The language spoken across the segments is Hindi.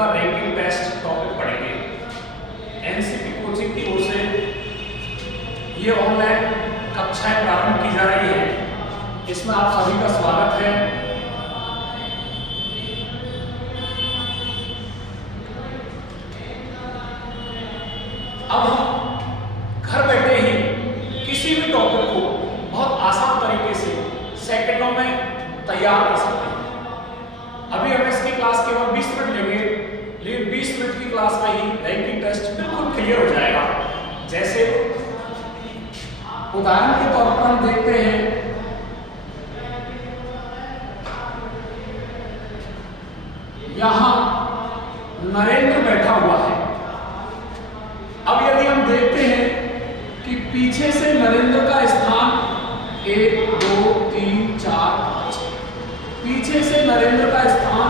का रैंकिंग टेस्ट टॉपिक पढ़ेंगे। एनसीपी कोचिंग की ओर से ये ऑनलाइन कक्षाएं प्रारंभ की जा रही है। इसमें आप सभी का स्वागत है। अब हम घर बैठे ही किसी भी टॉपिक को बहुत आसान तरीके से सेकंडों में तैयार कर सकते हैं। अभी हम इसकी क्लास केवल 20 मिनट लेंगे, लेकिन 20 मिनट की क्लास में ही रैंकिंग टेस्ट बिल्कुल क्लियर हो जाएगा। जैसे उदाहरण के तौर पर हम देखते हैं, यहां नरेंद्र बैठा हुआ है। अब यदि हम देखते हैं कि पीछे से नरेंद्र का स्थान 1 2 3 4 5, पीछे से नरेंद्र का स्थान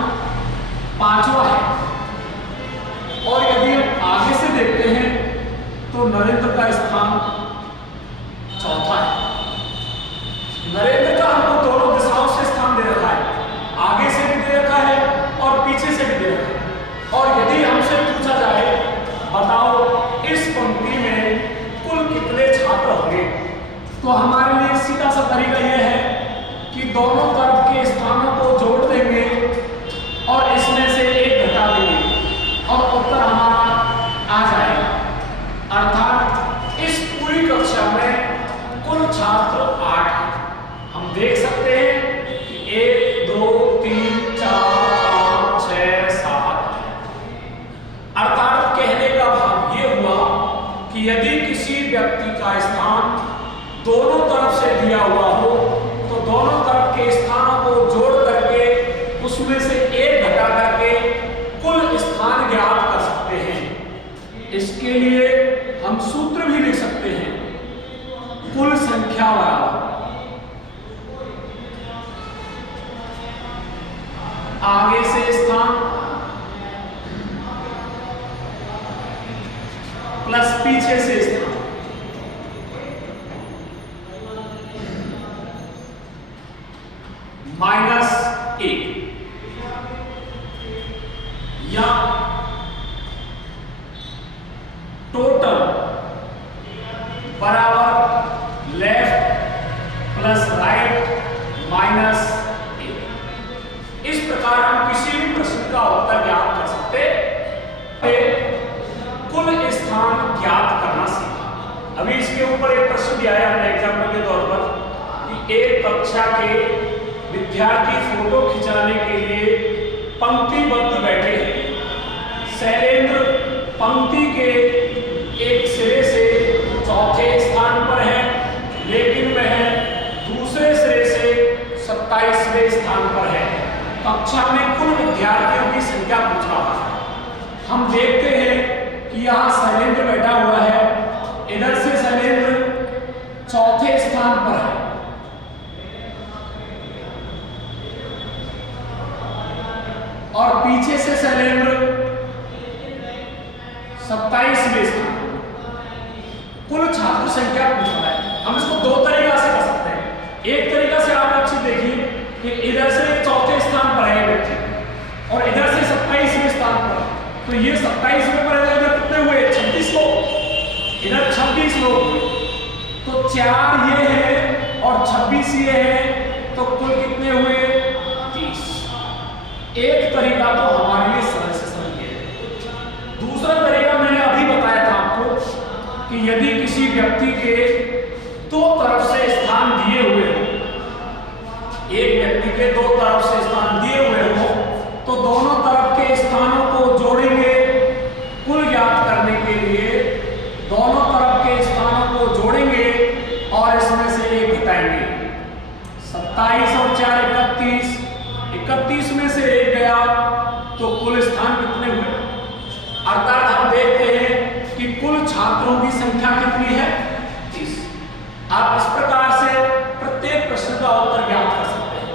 5वां है। और यदि हम आगे से देखते हैं तो नरेंद्र का स्थान 4था है। नरेंद्र का हमको दोनों दिशाओं से स्थान दे रखा है, आगे से भी दे रखा है और पीछे से भी दे रखा है। और यदि हमसे पूछा जाए, बताओ इस पंक्ति में कुल कितने छात्र होंगे, तो हमारे लिए सीधा सा तरीका यह है कि दोनों तरफ के स्थानों को जोड़ देंगे और इसमें से एक घटा देंगे और उत्तर हमारा आ जाएगा। अर्थात इस पूरी कक्षा में कुल छात्र 8 हैं। हम देख सकते हैं कि 1 2 3 4 5 6 7। अर्थात कहने का भाव ये हुआ कि यदि किसी व्यक्ति का स्थान दोनों तरफ से दिया हुआ हो तो दोनों तरफ के स्थानों को जोड़ करके उसमें से एक घटा करके कुल स्थान ज्ञात कर सकते हैं। इसके लिए हम सूत्र भी लिख सकते हैं, कुल संख्या बराबर आगे से स्थान प्लस पीछे से स्थान -1, या टोटल बराबर लेफ्ट प्लस राइट -1। इस प्रकार हम किसी भी प्रश्न का उत्तर ज्ञात कर सकते हैं। कुल स्थान ज्ञात करना सीखा। अभी इसके ऊपर एक प्रश्न दिया है हमने एग्जाम्पल के तौर पर कि एक कक्षा के विद्यार्थी फोटो खिंचाने के लिए पंक्तिबद्ध बैठे हैं। शैलेंद्र पंक्ति के एक सिरे से चौथे स्थान पर है, लेकिन वह दूसरे सिरे से 27वें स्थान पर है। कक्षा में कुल विद्यार्थियों की संख्या पूछ रहा है। हम देखते हैं कि यहाँ शैलेंद्र बैठा हुआ है, इधर से शैलेंद्र चौथे स्थान पर है और पीछे से शैलेंद्र 27वें स्थान। कुल छात्र संख्या पूछ रहा है। हम इसको दो तरीका से कर सकते हैं। एक तरीका से आप अच्छी देखिए कि इधर से चौथे स्थान पर है व्यक्ति और इधर से 27वें स्थान पर, तो ये 27वें पर है, इधर कितने हुए 36 लोग, इधर 26 लोग हुए, तो 4 ये है और 26 ये है, तो कुल कितने हुए 30। एक तरीका तो हमारे लिए सरल से सरल है। दूसरा तरीका मैंने अभी बताया था आपको कि यदि किसी व्यक्ति के दो तरफ से स्थान दिए हुए हो, एक व्यक्ति के दो तरफ से स्थान दिए हुए हो, तो दोनों तरफ के स्थानों को जोड़ेंगे। कुल ज्ञात करने के लिए दोनों तरफ के स्थानों को जोड़ेंगे और इसमें से एक घटाएंगे। 27 और 4 31, 31 में से एक गया तो कुल स्थान कितने हुए। अर्थात हम देखते हैं कि कुल छात्रों की संख्या कितनी है 30। आप इस प्रकार से प्रत्येक प्रश्न का उत्तर ज्ञात कर सकते हैं।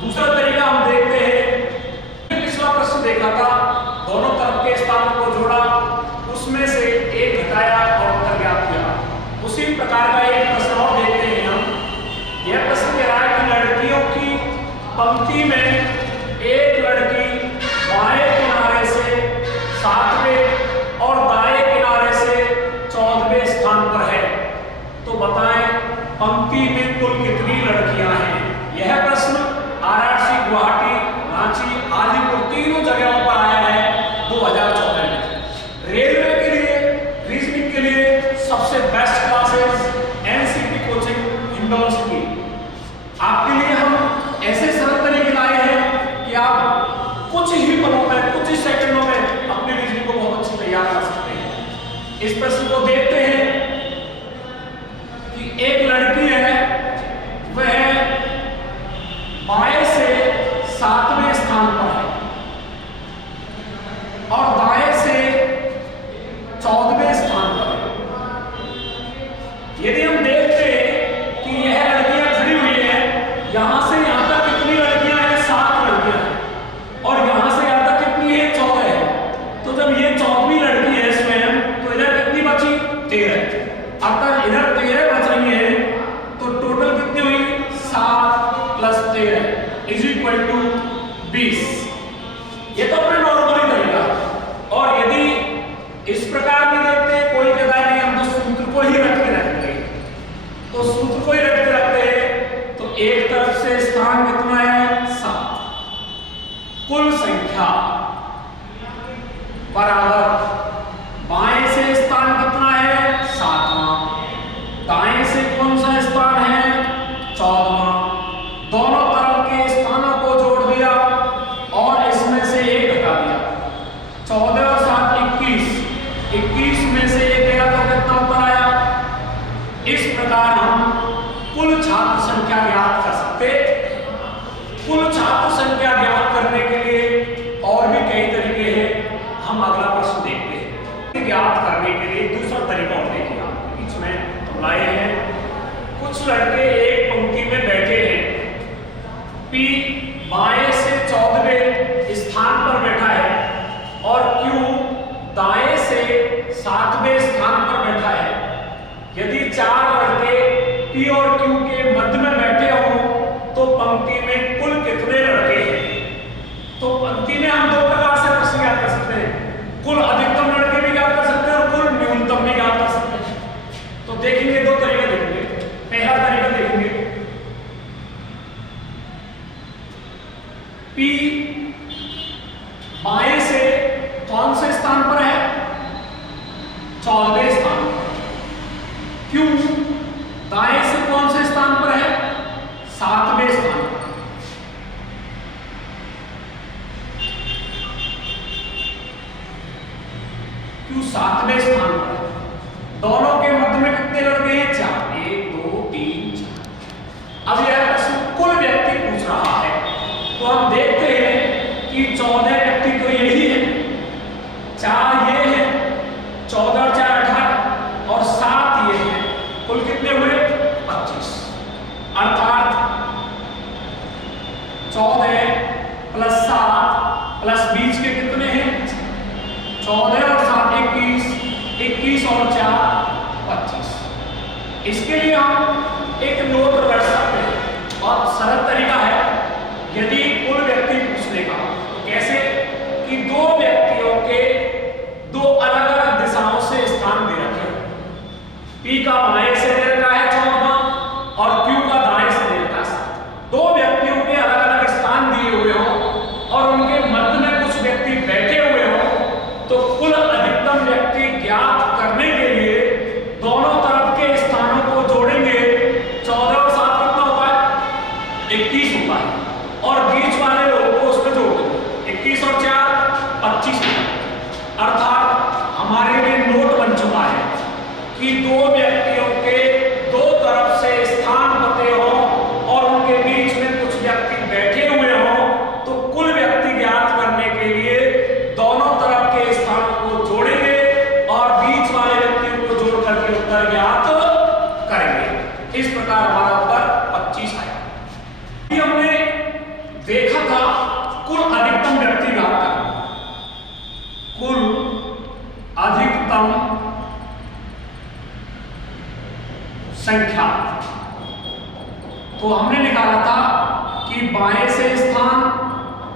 दूसरा तरीका हम देखते हैं, पिछला प्रश्न देखा था, दोनों तरफ के स्थानों को जोड़ा, उसमें से एक घटाया और उत्तर ज्ञात किया। उसी प्रकार का एक प्रश्न और देखते हैं हम। यह प्रश्न कह रहा है कि लड़कियों की पंक्ति में एक लड़की बाएं किनारे से पंक्ति में कुल कितनी लड़कियां हैं? यह प्रश्न आरआरसी गुवाहाटी, रांची, हाजीपुर तीनों जगहों पर आया है 2014 में। रेलवे के लिए, रीजनिंग के लिए सबसे best classes NCP coaching Hindaun की। आपके लिए हम ऐसे सरल तरीके लाए हैं कि आप कुछ ही पलों में, कुछ ही सेकंडों में अपनी रीजनिंग को बहुत अच्छी तैयार कर सकते हैं। इस प्रश्न को देखते हैं कि एक लड़की है, वह बाएं से 7वें स्थान पर है और दाएं से 14वें स्थान पर है। यदि हम देखते हैं कि यह लड़कियां खड़ी हुई है, यहां से यहां तक कितनी लड़कियां हैं? 7 लड़कियां हैं और यहां से यहां तक कितनी है? 14 है। तो जब ये 14वीं लड़की है स्वयं, तो इधर कितनी बची? 13। अगर इधर 13 बच रही है तो टोटल कितनी हुई? 7 + 13 = 20। ये तो अपने नॉर्मली तरीका। और यदि इस प्रकार की देखते हैं, कोई कहता है कि हम तो सूत्र को ही रखते रखेंगे, तो सूत्र को ही रखते रखते हैं तो एक तरफ से स्थान कितना है? 7। कुल संख्या बराबर बाएं से स्थान कितना है? 7वां। दाएं से कौन सा स्थान है? 14वां। दोनों तरफ के स्थानों को जोड़ दिया और इसमें से 1 घटा दिया। 14 और 7 21। 21 में से 1 गया तो कितना ऊपर आया? इस प्रकार हम कुल छात्र संख्या ज्ञात कर सकते। कुल छात्र संख्या ज्ञात करने के लिए और भी कई तरीके हैं। हम अगला प्रश्न देखते हैं। ज्ञात करने के लिए दूसरा तरीका हम देखिए, आपके बीच में हम लाए हैं। कुछ लड़के एक पंक्ति में बैठे हैं। P बाएं से 14वें स्थान पर बैठा है और Q दाएं से 7वें स्थान पर बैठा है। यदि 4 लड़के P और Q के मध्य में बैठे हों तो पंक्ति में कुल कितने लड़के हैं? तो पंक्ति में हम 2 प्रकार से प्रश्न ज्ञात कर सकते हैं। कुल अधिकतम लड़के भी ज्ञात कर सकते हैं और कुल न्यूनतम भी ज्ञात कर सकते हैं। तो देखेंगे, 2 तरीके देखेंगे। पहला तरीका देखेंगे, P बाएं से कौन से स्थान पर है? 14वें स्थान पर। Q दाएं से कौन से स्थान पर है? 7वें स्थान पर। Q 7वें स्थान पर है। दोनों के मध्य में कितने लड़के हैं? 4। 1 2 3 4। अब यह प्रश्न कुल व्यक्ति पूछ रहा है, तो हम देखते हैं कि 14 व्यक्ति तो यही है, 4 ये है, 14 और 4 18 और 7 ये है। कुल कितने हुए? 25। अर्थात 14 + 7 + बीच के कितने हैं? 14 और 7 21, 21 और 4 25। इसके लिए हम एक नोट रख सकते हैं और सरल तरीका है। यदि कुल व्यक्ति पूछने का, तो कैसे कि 2 व्यक्तियों के 2 अलग-अलग दिशाओं से स्थान दे रखे हैं। P का बाएं से दे रखा है 14 और Q का दाएं से दे रखा है 7। 2 व्यक्तियों के अलग-अलग स्थान दिए हुए हों और उनके मध्य में कुछ व्यक्ति बैठे हुए हों, तो कुल अधिकतम व्यक्ति ज्ञात करने के लिए दोनों तरफ के स्थानों को जोड़ेंगे। 14 और 7 कितना होता है? 21 होता है और बीच वाले लोगों को उसमें जोड़ देंगे। 21 और 4 25 होता है। अर्थात हमारे लिए नोट बन चुका है कि 2 व्यक्तियों के 2 तरफ से स्थान बते हों और उनके बीच में कुछ व्यक्ति बैठे हुए हों, तो कुल व्यक्ति ज्ञात करने के लिए दोनों तरफ के स्थानों को जोड़ेंगे और बीच वाले व्यक्तियों को जोड़ करके उत्तर ज्ञात करेंगे। इस प्रकार हमारा उत्तर 25 आया। हमने देखा था कुल अधिकतम व्यक्ति ज्ञात करना। कुल अधिकतम संख्या, तो हमने निकाला था कि बाएं से स्थान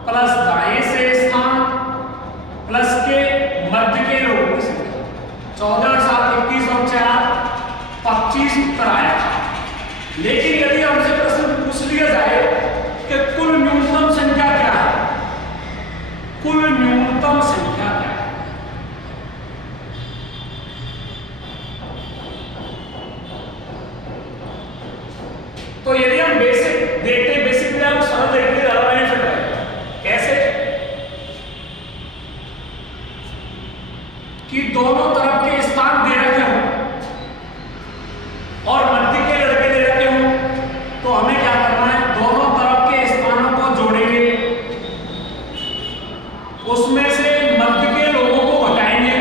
प्लस दाएं से स्थान प्लस के मध्य के लोगों की संख्या 14 और 7 21 और 4 25 उत्तर आया था। लेकिन यदि हमसे प्रश्न पूछ लिया जाए कि कुल न्यूनतम संख्या क्या है, कुल न्यूनतम संख्या क्या है, तो यदि हम बेसिक देखते हैं, बेसिक में हम सरल देखते हैं, ज्यादा बेनिफिट है। कैसे कि दोनों तरफ के स्थान दे रखे हों और मध्य के लड़के दे रखे हों, तो हमें क्या करना है, दोनों तरफ के स्थानों को जोड़ेंगे, उसमें से मध्य के लोगों को घटाएंगे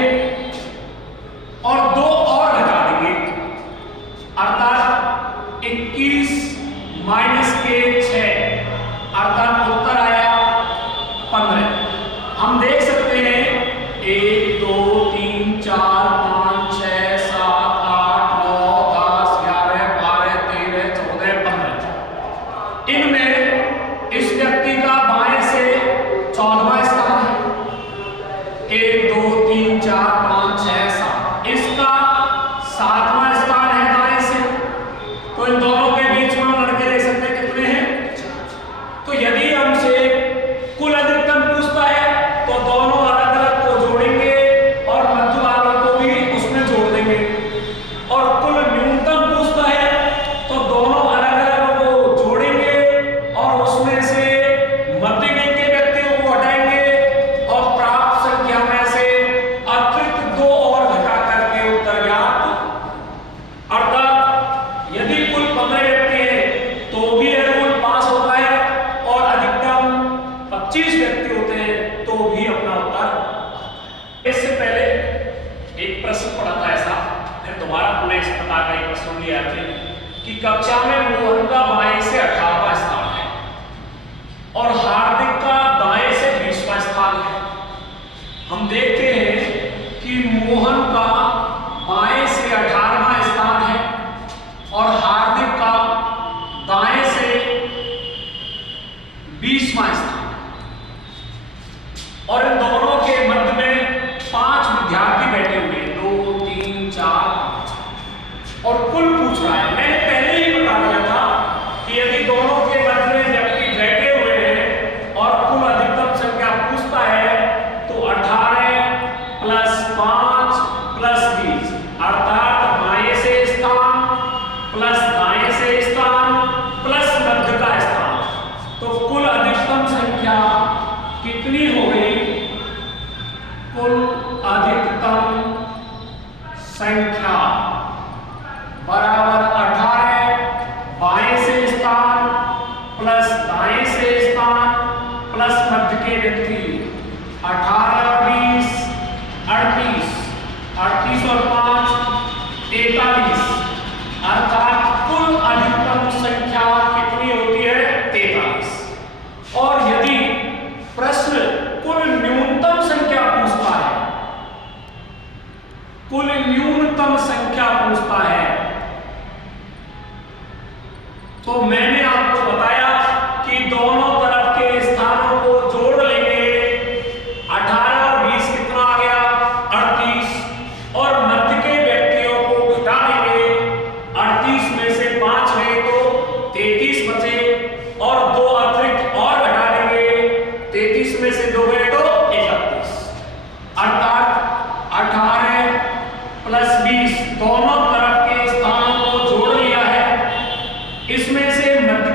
और 2 और घटा देंगे, अर्थात 21 माइनस के 6, अर्थात उत्तर आया 15। हम देख सकते हैं 1 2 3 4 5 6 7 8 9 10 11 12 13 14 15। इनमें इस व्यक्ति का बाएं से 14वां स्थान है, 1 2 3 4 5 6 7, इसका 7वां स्थान है दाएं से। तो इन दोनों के बीच में हम लड़के देख सकते हैं कितने हैं। तो यदि हमसे कुल अधिकतम पूछता है तो दोनों अलग अलग को जोड़ेंगे और मध्य वालों को भी उसमें जोड़ देंगे, और कुल न्यूनतम पूछता है तो दोनों अलग अलग को जोड़ेंगे और उसमें से मध्य के व्यक्तियों को हटाएंगे और प्राप्त संख्या में से अतिरिक्त 2 और घटा करके उत्तर ज्ञात। अर्थात यदि कुल 15 व्यक्ति हैं तो भी कुल पास होता है, और अधिकतम 25 व्यक्ति होते हैं तो भी अपना उत्तर। इससे पहले एक प्रश्न पढ़ा था ऐसा, फिर दोबारा पुनः इस प्रकार का एक प्रश्न लिया थे कि कक्षा में मोहन का बाएं से 18वां स्थान है और हार्दिक का दाएं से 20वां स्थान है। हम देखते हैं कि मोहन का बाएं से 18वां स्थान है और हार्दिक का दाएं से 20वां स्थान है, और इन दोनों के मध्य में 5 विद्यार्थी बैठे हुए हैं, 2 3 4 5, और कुल पूछ रहा है। मैंने पहले ही बता दिया था कि यदि दोनों के मध्य में व्यक्ति बैठे हुए हैं और कुल अधिकतम संख्या पूछता है तो 18 प्लस 5 प्लस 20, अर्थात बाएं से स्थान प्लस दाएं से स्थान प्लस मध्य का स्थान, तो कुल अधिकतम संख्या कितनी हो गई, कुल अधिकतम संख्या बराबर 18 बाएं से स्थान प्लस दाएं से स्थान प्लस मध्य के व्यक्ति, 18 20 38, 38 और 5 43, अर्थात कुल अधिकतम संख्या कितनी होती है, 43। और यदि प्रश्न कुल न्यूनतम संख्या पूछता है, कुल न्यूनतम संख्या पूछता है, तो मैंने आपको बताया कि दोनों तरफ के स्थानों को जोड़ लेंगे, 18 और 20 कितना आ गया, 38, और मध्य के व्यक्तियों को घटा देंगे, 38 में से 5 गए तो 33 बचे, और 2 अतिरिक्त और घटा देंगे, 33 में से 2 गए तो 31, अर्थात 18 प्लस 20 दोनों तरफ के स्थानों को जोड़ लिया है। इसमें से मध्य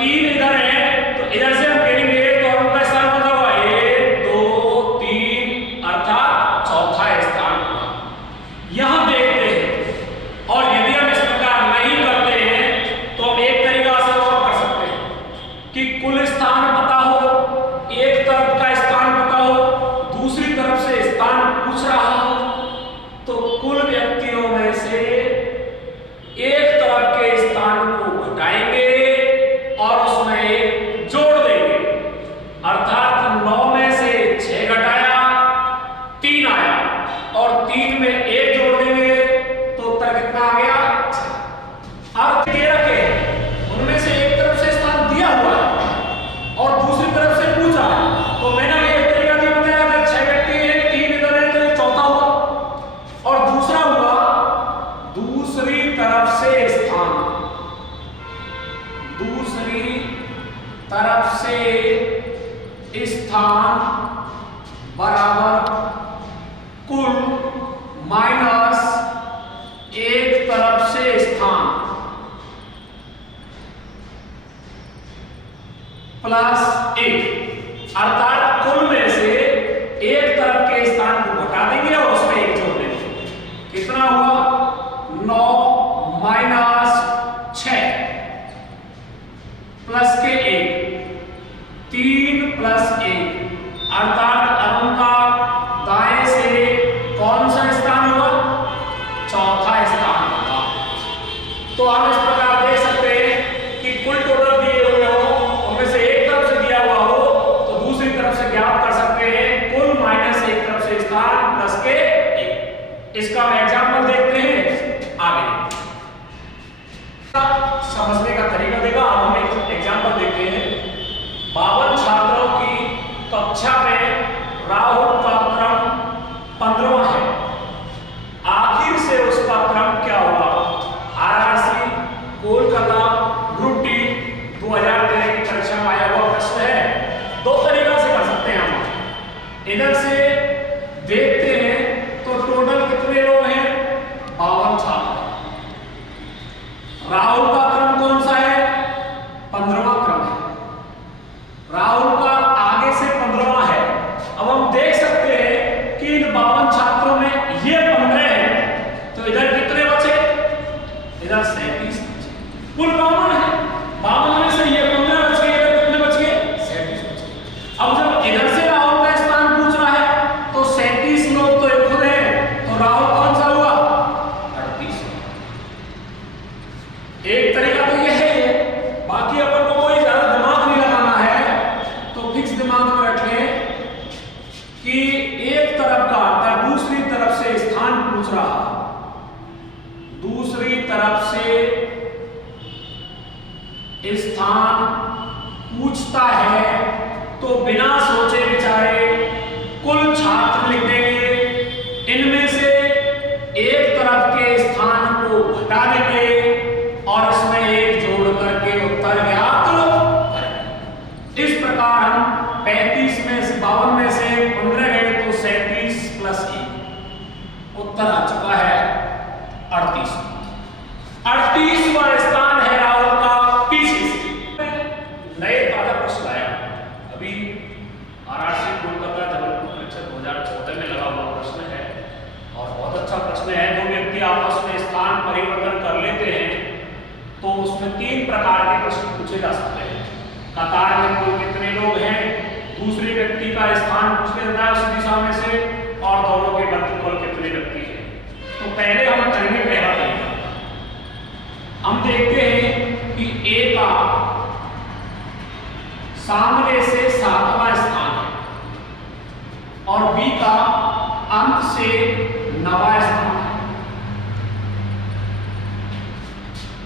तीन इधर है तो इधर से हम गिनेंगे तो उनका स्थान मतलब हुआ 1 2 3 अर्थात चौथा स्थान हुआ। यहां देखते हैं और यदि हम इस प्रकार नहीं करते हैं तो हम एक तरीका से और कर सकते हैं कि कुल स्थान पता हो, एक तरफ का स्थान पता हो, दूसरी तरफ से स्थान पूछ रहा हो, तो कुल व्यक्तियों में से एक तरफ के स्थान को घटाएंगे और उसमें एक जोड़ देंगे, अर्थात 9 में से 6 घटाया 3 आया और 3 में 1 जोड़ देंगे तो उत्तर कितना आ गया 6। अब 13 के उनमें से एक तरफ से स्थान दिया हुआ है और दूसरी तरफ से पूछा तो मैंने ये तरीका नहीं बताया, अगर 6 व्यक्ति हैं 3 इधर है तो ये चौथा हुआ और दूसरा हुआ दूसरी तरफ से स्थान, दूसरी तरफ से स्थान बराबर कुल माइनस एक तरफ से स्थान प्लस 1, अर्थात कुल में से एक तरफ के स्थान को घटा देंगे और उसमें 1 जोड़ देंगे। कितना हुआ 9 माइनस 6 प्लस के 1 3 प्लस 1, अर्थात अब उनका दाएं से कौन सा स्थान हुआ चौथा स्थान होगा। तो हम इस प्रकार देख सकते हैं कि कुल टोटल दिए हुए हो उनमें से एक तरफ से दिया हुआ हो तो दूसरी तरफ से ज्ञात कर सकते हैं कुल माइनस एक तरफ से स्थान प्लस के 1। इसका हम एग्जाम्पल देखते हैं आगे, समझने का तरीका देगा। अब हम एक एग्जाम्पल देखते हैं। 52 छात्रों की कक्षा में राहुल का क्रम 15वां है, आखिर से उसका क्रम क्या हुआ? आरआरसी कोलकाता ग्रुप डी 2013 की परीक्षा में आया हुआ प्रश्न है। दो तरीका से कर सकते हैं हम। इधर से देखते हैं तो टोटल कितने लोग हैं 52 छात्र। राहुल का क्रम कौन सा है 15वां क्रम है, राहुल का आगे से 15वां है। अब हम देख सकते हैं कि इन 52 छात्रों में ये 15 है तो इधर कितने बचे, इधर 37 बचे। कुल 52 है, 52 में से ये 15 बच गए, इधर कितने बच गए 37 बच गए। अब जब इधर से राहुल का स्थान पूछ रहा है तो 37 लोग तो एक खुद है तो राहुल कौन सा हुआ 38। एक तरीका तो ये है, बाकी अपन को कोई ज्यादा दिमाग नहीं लगाना है तो फिक्स दिमाग में रख लें कि एक तरफ का अर्थात दूसरी तरफ से स्थान पूछ रहा, दूसरी तरफ से स्थान पूछता है तो बिना सोचे विचारे कुल छात्र लिख देंगे, इनमें से एक तरफ के स्थान को घटा देंगे और इसमें 1 जोड़ करके उत्तर ज्ञात करेंगे। इस प्रकार हम 35 में से 52 में से 15 गए तो 37 प्लस 1 उत्तर आ चुका है 38। 38वां स्थान है राहुल का पीछे से। नए ताजा प्रश्न आया अभी आरआरसी कोलकाता जबलपुर परीक्षा 2014 में लगा हुआ प्रश्न है और बहुत अच्छा प्रश्न है। दो व्यक्ति आपस में स्थान परिवर्तन कर लेते हैं तो उसमें 3 प्रकार के प्रश्न पूछे जा सकते हैं। कतार में कुल कितने लोग हैं, दूसरे व्यक्ति का स्थान पूछ लेता है उस दिशा में से और दोनों के मध्य कुल कितने व्यक्ति हैं। तो पहले हम करेंगे पहला तरीका। हम देखते हैं कि ए का सामने से 7वां स्थान है और बी का अंत से 9वां स्थान है।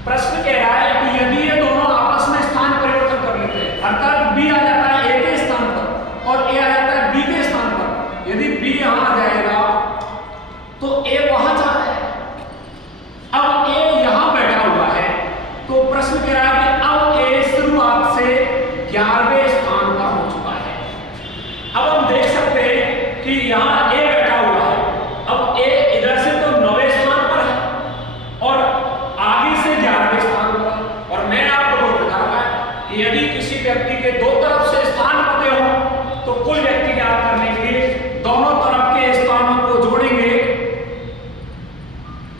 प्रश्न कह रहा है कि यदि ये दोनों आपस में स्थान परिवर्तन कर लेते हैं, अर्थात बी आ जाता है ए के स्थान पर और ए आ जाता है बी के स्थान पर, यदि बी यहां आ जाएगा तो ए वहां जा रहा है, अब ए यहां बैठा हुआ है तो प्रश्न कह रहा है कि अब ए शुरुआत से 11वें स्थान पर हो चुका है। अब हम देख सकते हैं कि यहां ए बैठा हुआ है, अब ए इधर से तो 9वें स्थान पर है और आगे से 11वें स्थान पर, और मैंने आपको बता रखा है यदि किसी व्यक्ति के दो तरफ से स्थान पते हो तो कुल व्यक्ति ज्ञात करने के लिए दोनों तरफ के स्थानों को जोड़ेंगे।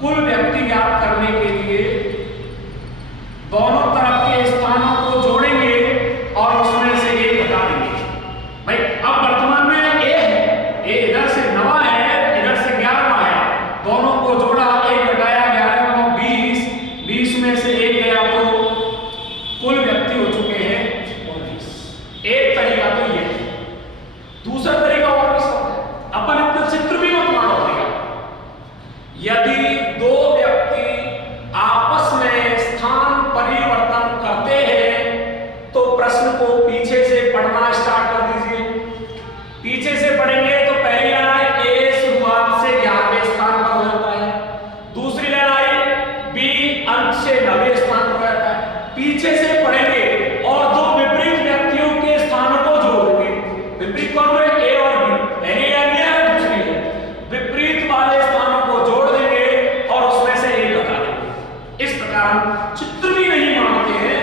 कुल व्यक्ति ज्ञात करने के लिए दोनों तरफ के स्थानों को जोड़ेंगे और उसमें से एक घटा देंगे। भाई अब वर्तमान में ए है, ए इधर से 9 है, इधर से 11 है, दोनों को जोड़ा, एक घटाया 11 में 20, 20 में से एक गया तो कुल व्यक्ति हो चुके हैं 19। एक तरीका तो ये है। दूसरा तरीका और भी सब है, अपन अपना चित्र भी मत मानो देगा। यदि दो व्यक्ति आपस में स्थान परिवर्तन करते हैं तो प्रश्न को पीछे से पढ़ना स्टार्ट कर दीजिए। पीछे से पढ़ेंगे तो पहली लाइन आई ए शुरुआत से 11वें स्थान पर हो जाता है, दूसरी लाइन आई बी अंत से 9वें स्थान पर रहता है। पीछे से पढ़ेंगे और दो विपरीत व्यक्तियों के स्थानों को जोड़ेंगे। विपरीत कौन है? ए और बी। पहली लाइन है, दूसरी है। विपरीत वाले स्थानों को जोड़ देंगे और उसमें से एक घटा देंगे। इस प्रकार चित्र भी नहीं मानते हैं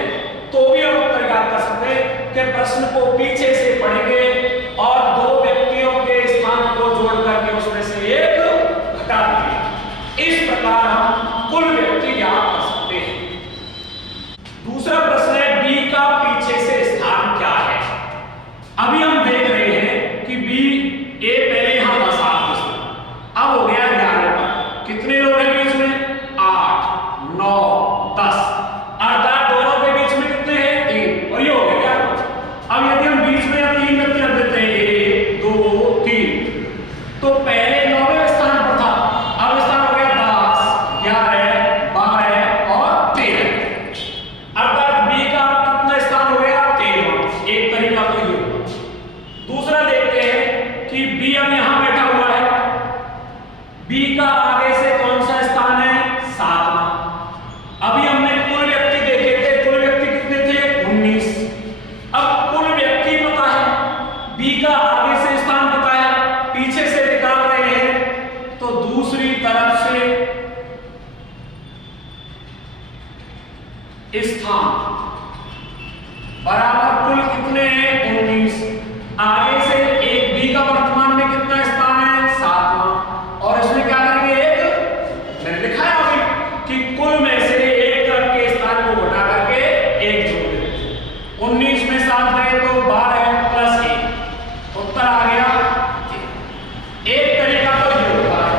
तो भी हम उत्तर ज्ञात कर सकते हैं कि प्रश्न को पीछे से पढ़ेंगे और दो व्यक्तियों के स्थान को जोड़ करके उसमें से एक घटा देंगे। इस प्रकार हम कुल व्यक्ति ज्ञात कर सकते हैं। दूसरा प्रश्न है बी का पीछे से स्थान क्या है। अभी हम देख रहे हैं कि बी ए पहले यहां 10 अब हो गया 11 पर। कितने लोग हैं बीच में? 8, 9, 10, अर्थात दोनों के बीच में कितने हैं? 3, और ये हो गया क्या? अब यदि हम बीच में 3 व्यक्ति रख देते हैं, 1, 2, 3, तो पहले 9वें स्थान पर था, अब स्थान हो गया 10, 11, 12 और 13। अर्थात बी का कितना स्थान हो गया? 13। एक तरीका तो ये। दूसरा देखते हैं कि बी अब यहां बैठा हुआ है, बी का आगे से कौन सा स्थान है? 7वां। अभी हमने कुल व्यक्ति देखे थे, कुल व्यक्ति कितने थे? 19। अब कुल व्यक्ति पता है, बी का आगे से स्थान पता है, पीछे से निकाल रहे हैं तो दूसरी तरफ से स्थान बराबर कुल कितने हैं? 19। आगे से एक बी का वर्तमान में कितना स्थान है? 7वां। और इसमें क्या करेंगे? एक मैंने लिखा है अभी कि कुल में से एक तरफ के स्थान को घटा करके एक जोड़ देंगे। 19 में 7 गए तो 12 प्लस 1, उत्तर आ गया 3। एक तरीका तो ये होता है।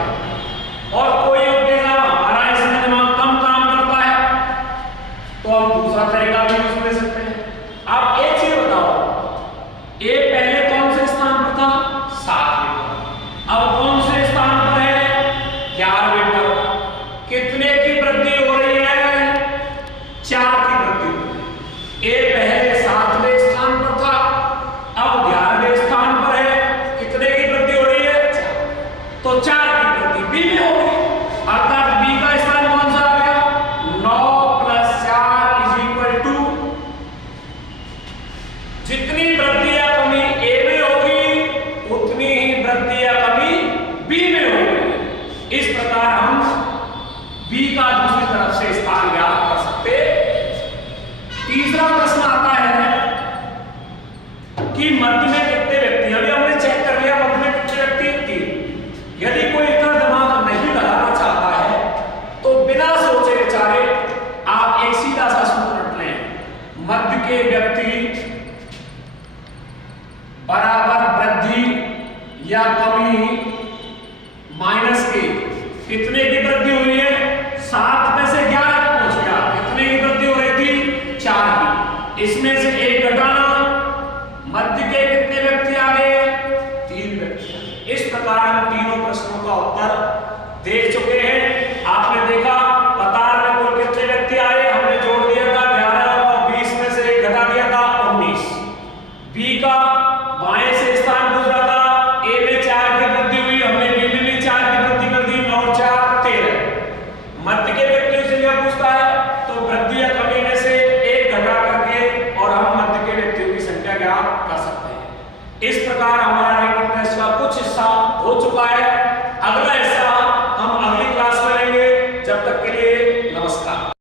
और कोई होगा हमारा इसमें दिमाग कम काम करता है तो हम दूसरा तरीका भी यूज कर सकते हैं। आप एक चीज बताओ, ए पहले कौन से स्थान पर था? 7वें पर। अब कौन से स्थान पर है? 11वें पर। कितने की वृद्धि हो रही है? 4 की वृद्धि। ए पहले 7वें स्थान पर था, अब 11वें स्थान पर है। कितने की वृद्धि हो रही है? 4। तो 4 की वृद्धि बी में होगी। अर्थात बी का स्थान कौन सा आ गया? 9 + 4 = जितनी वृद्धि या कमी ए में होगी उतनी ही वृद्धि या कमी बी में होगी। इस प्रकार हम बी का दूसरी तरफ से स्थान ज्ञात कर सकते। तीसरा प्रश्न आता है कि मध्य में कितने व्यक्ति? अभी हमने चेक कर लिया मध्य में कितने व्यक्ति? 3। यदि कोई इतना दिमाग नहीं लगाना चाहता है तो बिना सोचे विचारे आप एक सीधा सा सूत्र रख लें, मध्य के व्यक्ति बराबर वृद्धि या कमी माइनस के। कितने की वृद्धि हुई है? 7 में से 11 पहुंच गया। कितने की वृद्धि हो रही थी? 4 की। इसमें से एक घटाना, मध्य के कितने व्यक्ति आ गए? 3 व्यक्ति। इस प्रकार हम तीनों प्रश्नों का उत्तर देख चुके हैं। आपने देखा कतार में कुल कितने व्यक्ति आए, हमने जोड़ दिया था 11 और 20 में से एक घटा दिया था 19। बी का बाएं से स्थान गुजरा था, ए में 4 की वृद्धि हुई, हमने बी में भी 4 की वृद्धि कर दी, 9 और 4 13। मध्य के व्यक्तियों से यह पूछता है तो वृद्धि या कमी में से एक घटा करके और हम मध्य के व्यक्तियों की संख्या ज्ञात कर सकते हैं। इस प्रकार हमारा रैंकिंग टेस्ट का कुछ हिस्सा हो चुका है।